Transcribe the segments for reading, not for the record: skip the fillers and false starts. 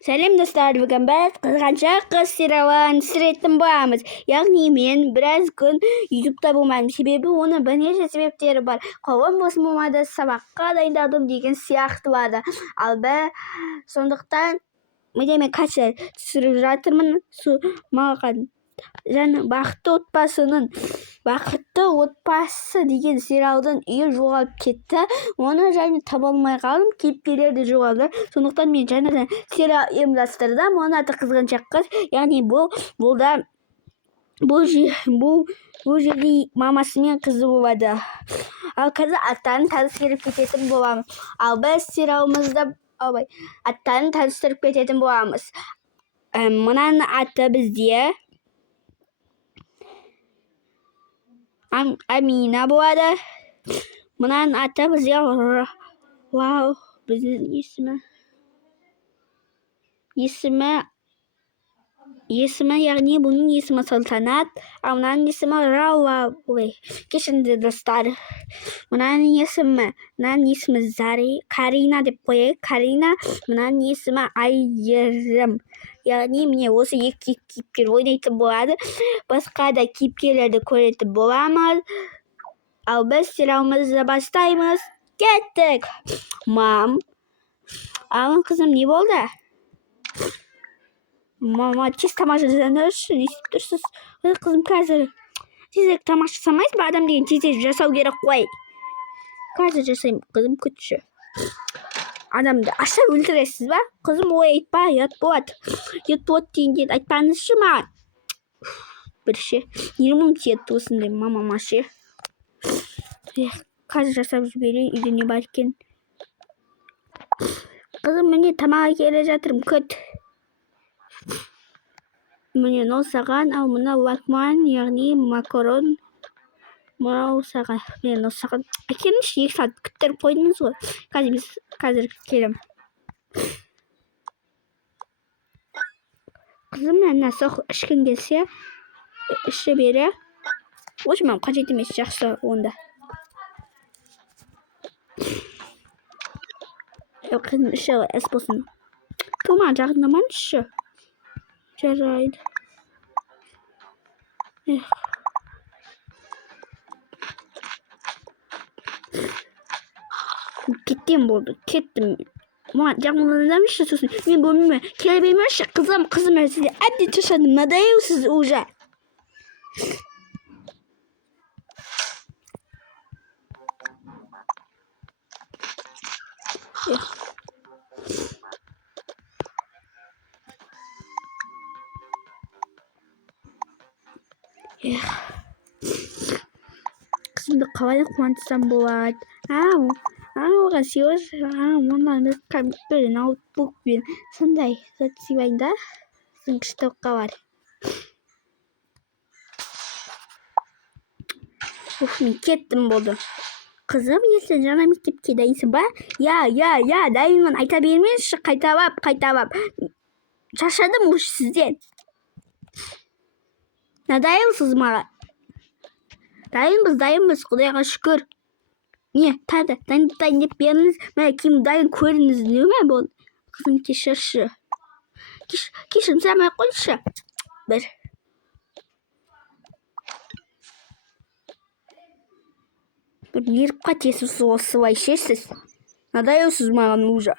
Сәлем достар, бүгін біз қызғаншақ қыз сериалын түсіретін боламыз. Яғни мен біраз күн ютубта болмадым. Себебі оның бірнеше себептері бар. Қолым бос болмады, сабаққа дайындалдым деген сияқты болады. Ал сондықтан мен қанша түсіріп жатырмын. Маған және бақытты отбасы деген сериалдың үйі жоғалып кетті. Оны және таба алмай қалдым. Кейіпкерлер де жоғалды. Сондықтан мен жаңадан сериал ұйымдастырдым. Оның аты қызғаншақ қыз. Яғни бұл жерде мамасы мен қызы болады. Ал қазір аттарын таныстырып кететін боламыз. Ал біз сериалымызда аттарын таныстырып кететін боламыз. Мынаның аты бізде Амина болады. Мынаның аты бізде біздің есімі, яғни бұның есімі Салтанат, ал мынаның есімі Рауа. Кешіріңіздер достар. Мынаның есімі Карина деп қояйық. Карина, мынаның есімі Айгерім. Яғни міне осы екі кейіпкер ойнайтын болады. Басқа да кейіпкерлерді көретін боламыз. Ал біз сериалымызды бастаймыз. Кеттік! Алын қызым, не болды? Мама, тез тамақ жасаңызшы, не істеп тұрсыз? Қызым, қазір тезірек тамақ жасамайсыз ба? Адам деген тез жасау керек қой. Қазір жасаймын, қызым, күтші. Адамды аша өлтіресіз ба? Қызым, ой айтпа, ұят болады. Ұят болады дегенде айтпаңызшы маған. Бірше, 20 тиеді осындай мамама ше. Қазір жасап жіберейін, үйде не бар екен. Қызым, міне тамақ келе жатырмын, күт. Міне нол саған, ал мына лакман, яғни макарон. Мынау саған, мен нол саған. Әкеліңізші, 2 сағат күттіріп қойдыңыз ғой. Қазір келем. Қызым, әне соқ ішкің келсе, іші бері. Ошымам, қажет емес, жақсы онда. Қызым, іші әс болсын. Кылма, жағындаман іші. Жарайды. Кеттім болды, кеттім. Маған жағындаманшы сосын. Мен бөлмеме келе бермеші, қызым, сізде әбден шаршадым, надоелсіз уже. Қызымды қалай қуантсам болады? Оған сыйлық, ондан бір ноутбук пен сондай зат сыйлайын да. Сосын кішітоққа бар. Мен кеттім болды. Қызым, сен жаңа мектепке дайынсың ба? Я, дайынмын. Айта бермеңізші, қайталап. Шаршадым уже сізден. Надоелсіз маған. Дайынбыз, Құдайға шүкір. Не, тағы дайын деп беріңіз. Мә, киім дайын көріңіз. Неме болды? Қызым, кешірші. Кешірім сәмай қойшы. Бір. Еріп қатесіз осылай шешсіз. Надоелсіз маған уже.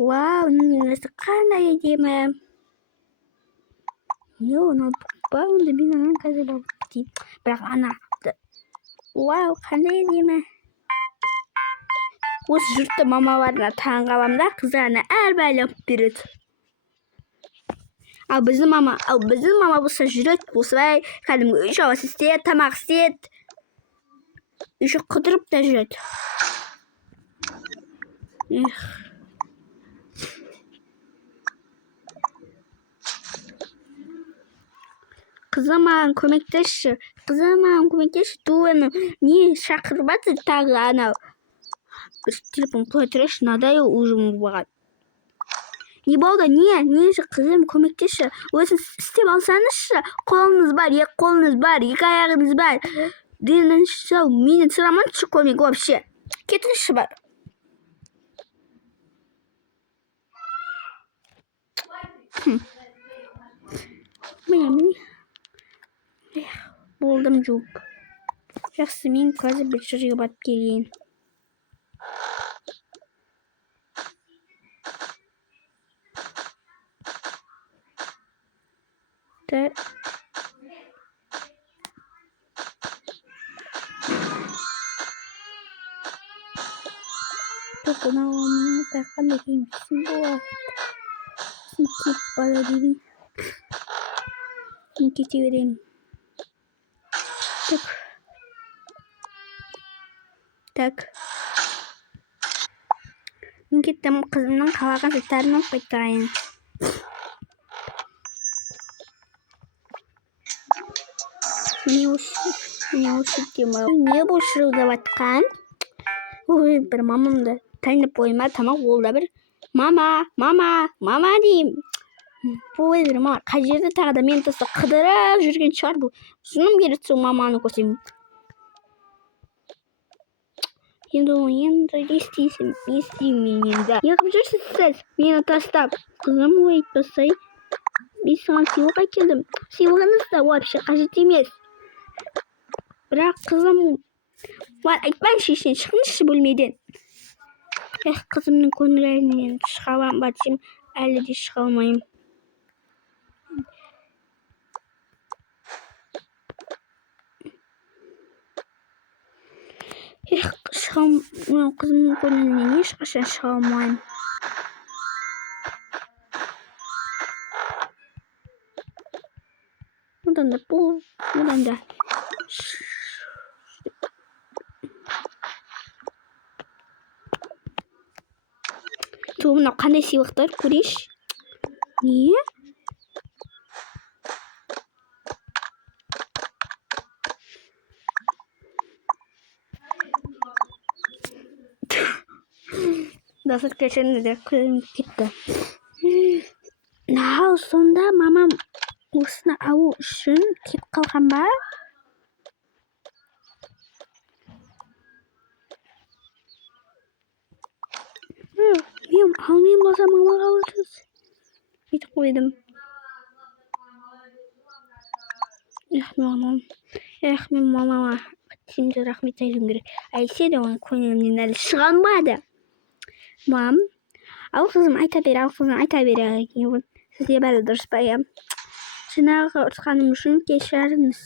Вау, несі қандай едемі. Ноутбук ба, онда мен анан қазір болып деймін. Бірақ ана. Вау, қандай едемі. Осы жұртты мамаларына таң қаламда, қыздарына әрбәлі береді. Ал біздің мама болса жүреді, осылай кәдімгі үй шаруасы істейді, тамақ істейді. Еще қыдырып та жүреді. Қызым, маған көмектесші. Дуэні не шақырып жатыр тағы анау. Телефон қоя тұрайыншы, надоел уже болған. Не болды? Не қызым, көмектесші. Өзін істеп алсаңызшы. Қолыңыз бар, екі аяғыңыз бар. Длинный шел, минец роман школьник вообще. Кетин шибар. Мені. Болдым жуп. Жақсы, мен қазір бір жерге барып келейін. Тоқынауымның таққан екенсің болады. Сен кеп бара дейін. Мен кете берейін. Так. Мен кеттім, қызымның қалаған заттарын алып қайтайын. Не ушиттема. Не бұл шырылдап атқан? Ой, бір мамамды тайнып қойма, тамақ ол да бір мама дейм. Ой, бір мама қай жерде тағы да мен тасты қыдырып жүрген шығар бұл. Сұным керек сол маманы көрсем. Енді не істеймін енді. Не қылып жүрсіз сіз? Мені тастап. Қызым, ой, айтпасай. Мен саған сыйлық әкелдім. Сыйлығыңыз да вообще қажет емес. Бірақ қызым, бар, айтпайыншы ештеңе, шығыңызшы бөлмеден. Қызымның көңілінен шыға аламын ба десем, әлі де шыға алмаймын. Қызымның көңілінен ешқашан шыға алмаймын. Одан да мынау қандай сыйлықтар көрейінші. Не? Дасыр кешенде де күлім кетті. Нау, сонда мамам осыны алу үшін кет қалған ба? Мен болса мамаға алырсыз. Етіп қойдым. Мен мамама тимді рахмет айтуым керек. Әйтсе де оның көңілімнен әлі шыға алмады. Мам, ал қызым айта бер. Сізге бәрі дұрыс па? Жаңағы ұрысқаным үшін кешіріңіз.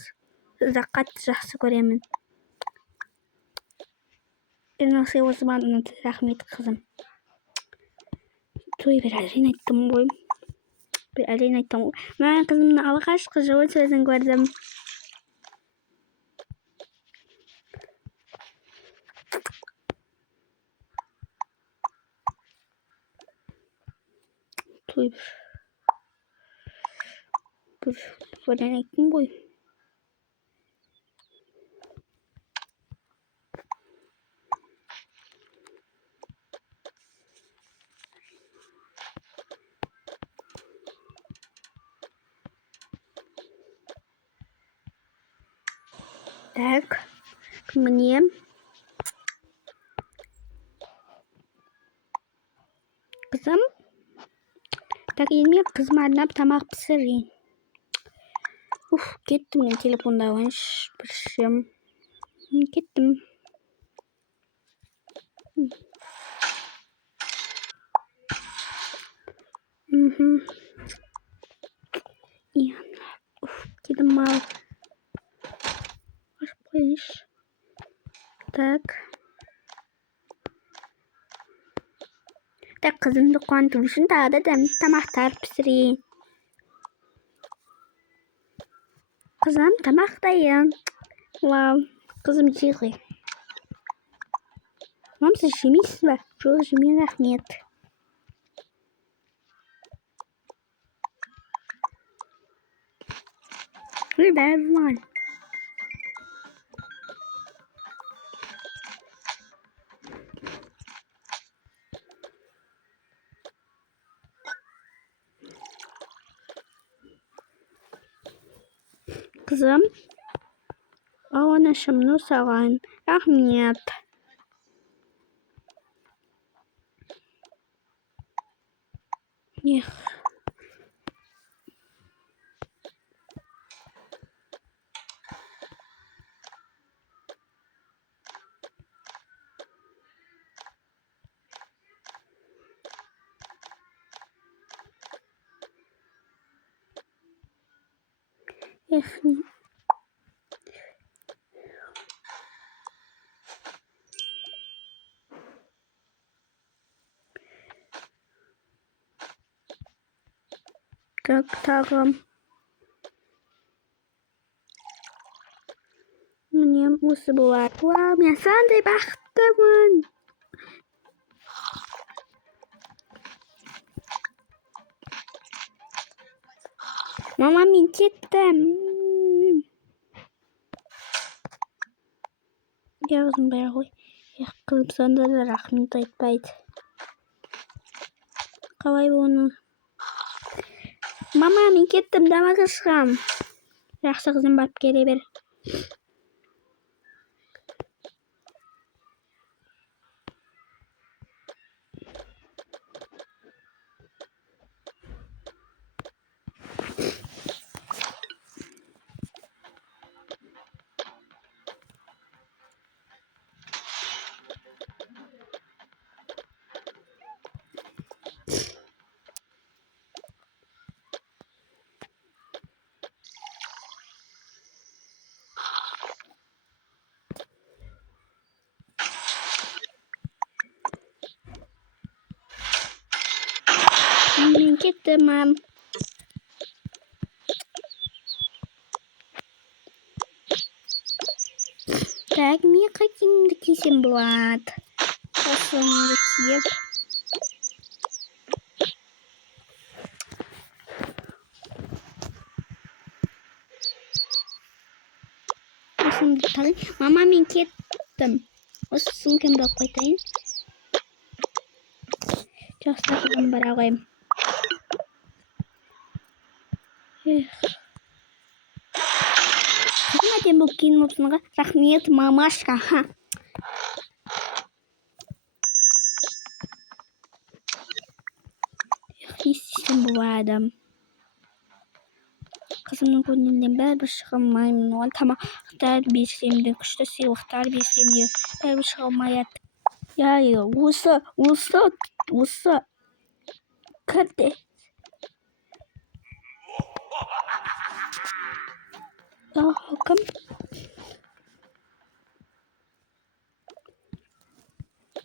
Сізді қатты жақсы көремін. Мен сыйлығыңызға рахмет, қызым. Той бір әлден айттым ғой. Мен қызымның алғашқы жылы сөзін көрдім. Той бір әлден айттым ғой. Так, мне қызым. Так, енді қызыма арнап тамақ пісірейін. Кеттім мен телефонда біршем. Кеттім. Кеттім мал. Так, қызымды қуанту үшін тағы да дәмді тамақтар пісірейін. Қызым, тамақ дайын. Вау, қызым жей ғой. Мам, сіз жемейсіз ба? Жоқ, жемеймін, рахмет. Бәрі маған. Қызым, Ауанашымны саған. Рахмет. Ех. Ех. Так, тағы. Міне осы болады. Вау, мен сондай бақыттымын. Мама, мен кеттім. Яғызым бәрі ғой. Қылып сонда да рахмет айтпайды. Қалай оны? Мама, мен кеттім, далаға шығам. Жақсы қызым, барып келе бер. Мен кеттім, мам. Так, мен қайтемді кесем болады. Осыны киіп. Осыны тағайын. Мама, мен кеттім. Осы сумкамды қойтайын. Жақсы қызым, бара қойым. Қызым әдем бұл кейін мұпсынға. Рахмет, мамашка. Не істесем болады. Қызымның көңілінен бәрібір шыға алмаймын. Оған тамақтар берсем де, күшті сыйлықтар берсем де бәрібір шыға алмайды. Яй, осы кірді.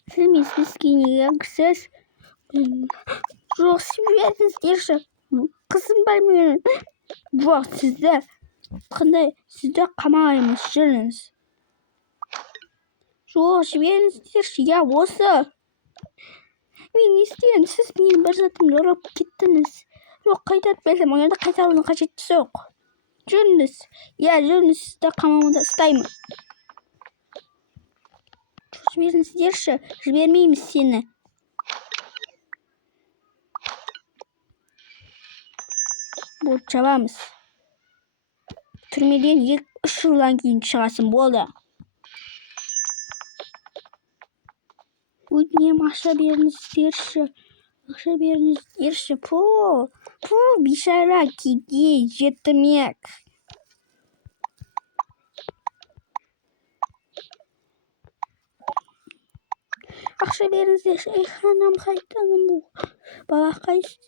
Кім? Сіз кенегісіз. Жоқ, жіберіңіздерші. Қызым бар менің. Жоқ, сізді. Қандай, сізді қамаймыз, жүріңіз. Жоқ, жіберіңіздерші. Я, осы. Мен не істейін? Сіз менің бір затымды ұрып кеттіңіз. Жоқ, қайтарып берсем, онда қайтаруының қажеті жоқ. Жүріңіз. Я, жүріңіз, сізді қамауымда ұстаймын. Жіберіңіздерші. Жібермейміз сені. Бұл жабамыз. Түрмеден 2-3 жылдан кейін шығасың, болды. Өтінем, ақша беріңіздерші. Ақша беріңіздерші. Пұл, бейшара кедей, жетімек. Ақша беріңіздерші. Ей, ханам, қайтаным бұл. Бала қайсы.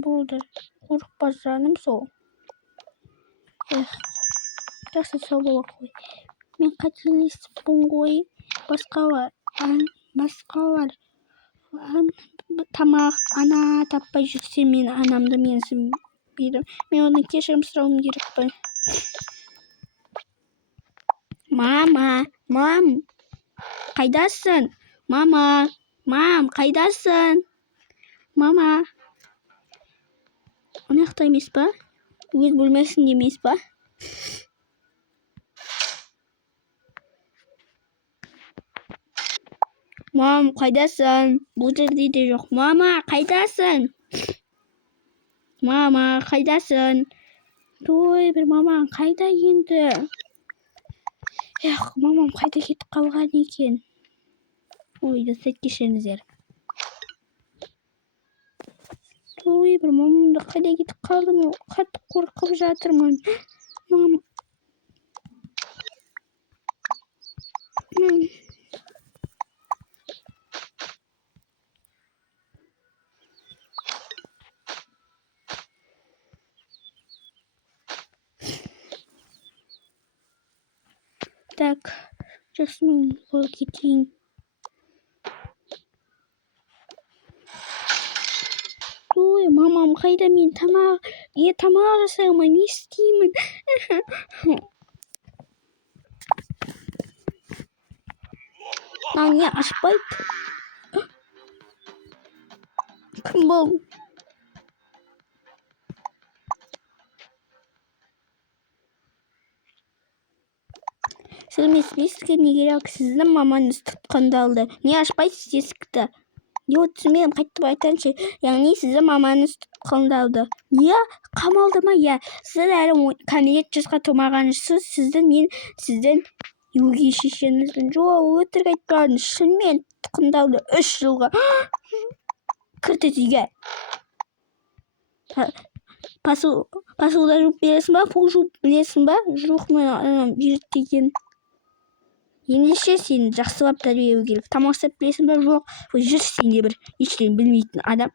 Болды. Қорықпа жаным сол. Жақсы сол бола қой. Мен қателеспін ғой. Басқалар тамақ, ана таппай жүрсе, мен анамды менсін берем. Мен оның кешірім сұрауым керекпін. Мам, қайдасың? Мам, қайдасың? Мама. Оны яқта емес па? Өз бөлмесінде емес па? Мам, қайдасың? Бұл жерде де жоқ. Мама, қайдасың? Мама, қайдасың? Той бір мамам қайда енді? Мамам қайда кетіп қалған екен? Ой, дұрыстап кешіріңіздер. Той бір мамамды қайда кетіп қалдым? Қатты қорқып жатырмын. Мам. Так, жасмин қол кетейін. Ой, мамам қайда, мен тамақ жасай алмаймын, не істеймін? Не ашпайды? Кім бұл? Сіз есікке не керек? Сіздің мамаңыз тұтқындалды. Не ашпайсыз есікті? Не түсінбедім, қайтып айтайыншы. Яғни сіздің мамаңыз тұтқындалды. Не? Қамалды ма? Сіз әлі кәмелет жасқа толмағансыз. Сіздің өгей шешеңізбін. Жоқ, өтірік айтпадым. Шынымен тұтқындалды 3 жылға. Кірді үйге. Посуда жуып бересің ба? Пол жуып білесің ба? Жоқ, мен үйретпеген. Ендеше сені жақсылап тәрбиелеу керек. Тамақ істеп білесің ба? Жоқ. Жүр, сен де бір ештеңе білмейтін адам.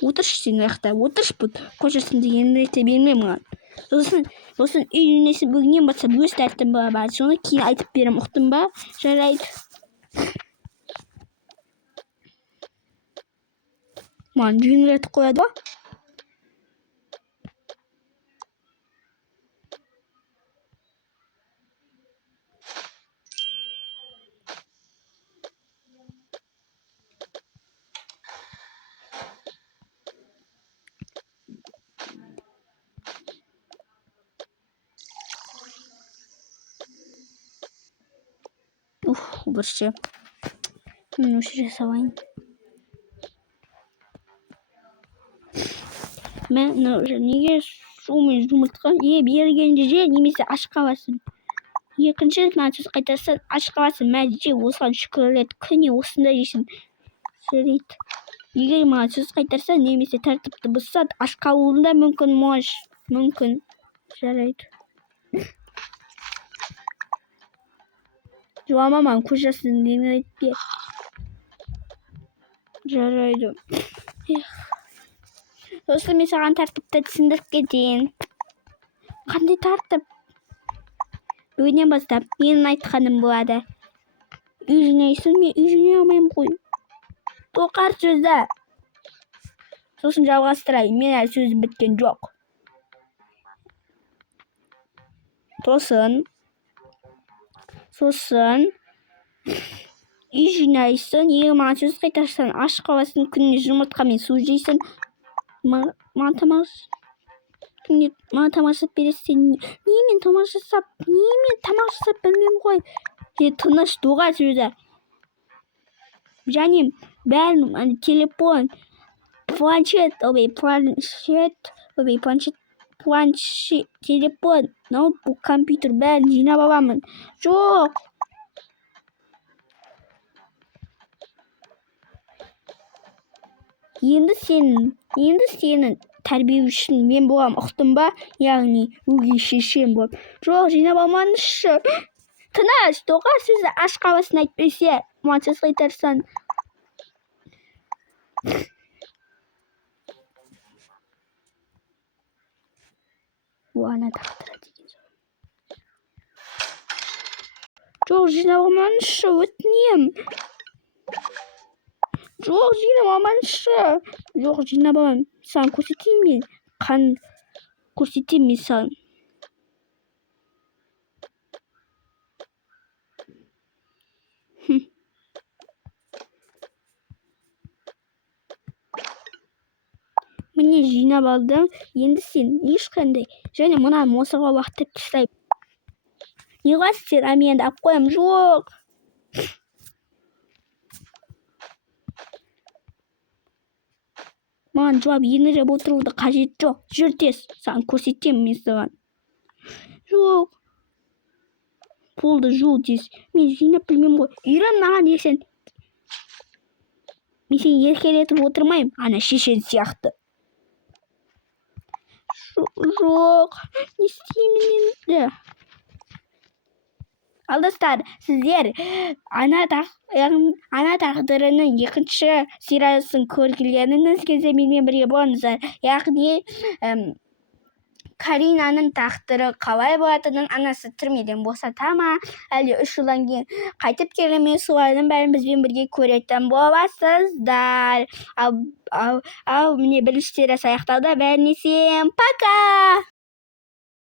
Отыршы сен аяқта. Отыршы бұл. Қожасын деген рете берме маған. Сосын үйленесің, бүгіннен бастап өз тәртібі бар. Соны кейін айтып берем, ұқтың ба? Жарайды. Маған жеңілдетіп қояды ба? Бірше. Мен осы жасалайын. Мен неге сумен жұмыртқа бергенде же немесе аш қаласың. Екінші сөз қайтарсан аш қаласың. Мәдже осыған шүкір ет. Күне осында жейсің. Жарайды. Егер маған сөз қайтарсан немесе тәртіпті бұзса аш қалуың да мүмкін. Мүмкін. Жарайды. Мамам көшесін денетпе. Жарайды. Сосын мен саған тәртіпті түсіндіріп кетейін. Қандай тәртіп? Бүгіннен бастап менің айтқаным болады. Үй жинайсың, мен үй жинай алмаймын ғой. Тоқар сөзді. Сосын жалғастырайын. Мен әлі сөзім біткен жоқ. Сосын үй жинайсың, егер маған сөз қайтарсан, аш қаласың, күніне жұмыртқамен су жейсің. Маған тамақ жасап бересің. Немен тамақ жасап білмеймін ғой. Тыныш, доға сөзі. Және бәрін телефон, планшет, телефон, ноутбук, компьютер бәрін жинап аламын. Жоқ. Енді сенің тәрбиелеушің мен болам, ұқтың ба? Яғни өгей шешем болып. Жоқ, жинап алмаңызшы. Тыныш, тоқар сөзі аш қаласын айтпесе, маған сөз қайтарсан. Ана тақтыра деген сөз. Жоқ, жинап алмаңызшы, өтінем. Жоқ, жинап алмаңызшы. Жоқ, жинап аламын. Саған көрсетейін мен. Көрсетейін мен саған. Міне жинап алдым. Енді сен ешқандай. Және мұнан осыға уақытты тастайым. Не қыласың сен? Мен алып қоямын. Жоқ. маған жылап еңіреп отыруды қажет жоқ. Жүр тез, саған көрсетемін мен саған. Жоқ. Болды, жол тез. Мен жинап білмеймін ғой. Үйрен маған ешен. Мен сені еркелетіп отырмайым, ана шешен сияқты. Жоқ, не істеймін енді? Ал достар, сіздер ана тағдырының екінші сериясын көргеніңіз кезде менімен бірге болыңыздар. Яғни Каринаның тағдыры қалай болатынын, анасы түрмеден босата ма, әлде 3 жылдан кейін қайтып келе ме, солардың бәрін бізбен бірге көретін боласыздар. Ал міне бірінші сериясы аяқталды. Бәріне пока!